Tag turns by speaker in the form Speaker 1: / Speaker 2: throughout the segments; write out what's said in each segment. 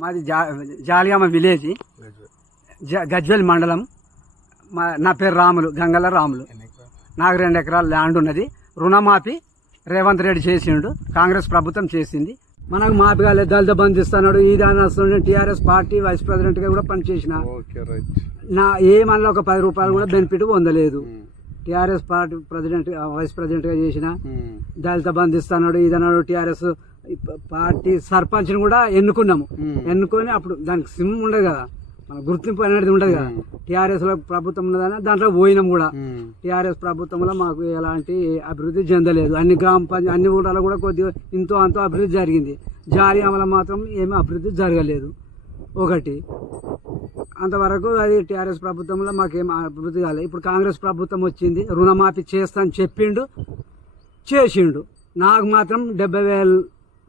Speaker 1: మాది జా జాలియామ విలేజ్. గజ్వెల్ మండలం. మా నా పేరు రాములు గంగల రాములు. నాకు రెండు ఎకరాల ల్యాండ్ ఉన్నది. రుణమాఫీ రేవంత్ రెడ్డి చేసిండు. కాంగ్రెస్ ప్రభుత్వం చేసింది. మనకు మాఫీ కాలేదు దళిత బంధు ఇస్తున్నాడు ఇది అని టీఆర్ఎస్ పార్టీ వైస్ ప్రెసిడెంట్గా కూడా పనిచేసిన. నా ఏమన్నా ఒక పది రూపాయలు కూడా బెనిఫిట్ పొందలేదు. టీఆర్ఎస్ పార్టీ ప్రెసిడెంట్ వైస్ ప్రెసిడెంట్గా చేసిన దళిత బంధు ఇస్తున్నాడు ఇదన్నాడు టీఆర్ఎస్ పార్టీ సర్పంచ్ని కూడా ఎన్నుకున్నాము. ఎన్నుకొని అప్పుడు దానికి సిమ్ ఉండదు కదా. మన గుర్తింపు అనేది ఉండదు కదా. టీఆర్ఎస్లో ప్రభుత్వం ఉన్నదని దాంట్లో పోయినాం కూడా. టీఆర్ఎస్ ప్రభుత్వంలో మాకు ఎలాంటి అభివృద్ధి చెందలేదు. అన్ని గ్రామ పంచాయతీ అన్ని ఊళ్ళలో కూడా కొద్దిగా ఇంతో అంతో అభివృద్ధి జరిగింది. జారీ అమలు మాత్రం ఏమీ అభివృద్ధి జరగలేదు. ఒకటి. అంతవరకు అది టీఆర్ఎస్ ప్రభుత్వంలో మాకేం అభివృద్ధి కాలేదు ఇప్పుడు కాంగ్రెస్ ప్రభుత్వం వచ్చింది రుణమాఫీ చేస్తా అని చెప్పిండు చేసిండు. నాకు మాత్రం డెబ్బై వేల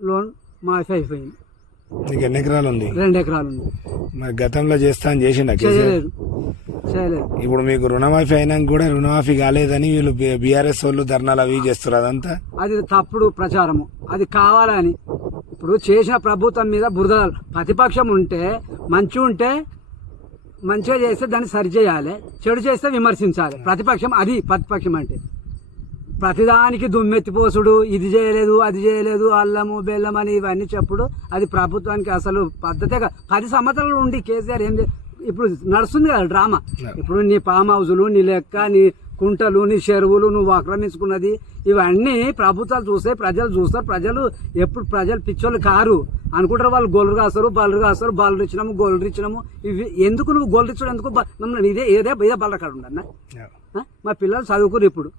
Speaker 1: లోన్ మాఫీ అయిపోయింది.
Speaker 2: నీకు ఎన్ని ఎకరాలు ఉంది?
Speaker 1: రెండు ఎకరాలు ఉంది.
Speaker 2: మరి గతంలో చేస్తా అని చేసిండా
Speaker 1: చేయలేదు. చేయలేదు.
Speaker 2: ఇప్పుడు మీకు రుణమాఫీ అయినాక కూడా రుణమాఫీ కాలేదని వీళ్ళు బీఆర్ఎస్ వాళ్ళు ధర్నాలు అవి చేస్తారు అదంతా?
Speaker 1: అది తప్పుడు ప్రచారము. అది కావాలని. ఇప్పుడు చేసిన ప్రభుత్వం మీద బురద ప్రతిపక్షం ఉంటే మంచి ఉంటే మంచిగా చేస్తే దాన్ని సరిచేయాలి చెడు చేస్తే విమర్శించాలి. ప్రతిపక్షం అది ప్రతిపక్షం అంటే. ప్రతిదానికి దుమ్మెత్తిపోసుడు ఇది చేయలేదు అది చేయలేదు అల్లము బెల్లం అని ఇవన్నీ చెప్పుడు అది ప్రభుత్వానికి అసలు పద్ధతే కాదు. పది సంవత్సరాలు ఉండి కేసీఆర్ ఏం ఇప్పుడు నడుస్తుంది కదా డ్రామా. ఇప్పుడు నీ ఫామ్ హౌజులు నీ లెక్క నీ కుంటలు నీ చెరువులు నువ్వు ఆక్రమించుకున్నది ఇవన్నీ ప్రభుత్వాలు చూస్తే ప్రజలు చూస్తారు. ప్రజలు ఎప్పుడు ప్రజలు పిచ్చోళ్ళు కారు. అనుకుంటారు వాళ్ళు గోళ్ళు కాస్తారు బల్లు కాస్తారు బల్లు ఇచ్చినాము గోళ్ళు ఇచ్చినాము. ఇవి ఎందుకు నువ్వు గోళ్ళు ఇచ్చడం ఎందుకు మమ్మల్ని ఇదే ఏదే ఇదే బల్ల కాడ ఉండన్నా? మా పిల్లలు చదువుకురు ఇప్పుడు.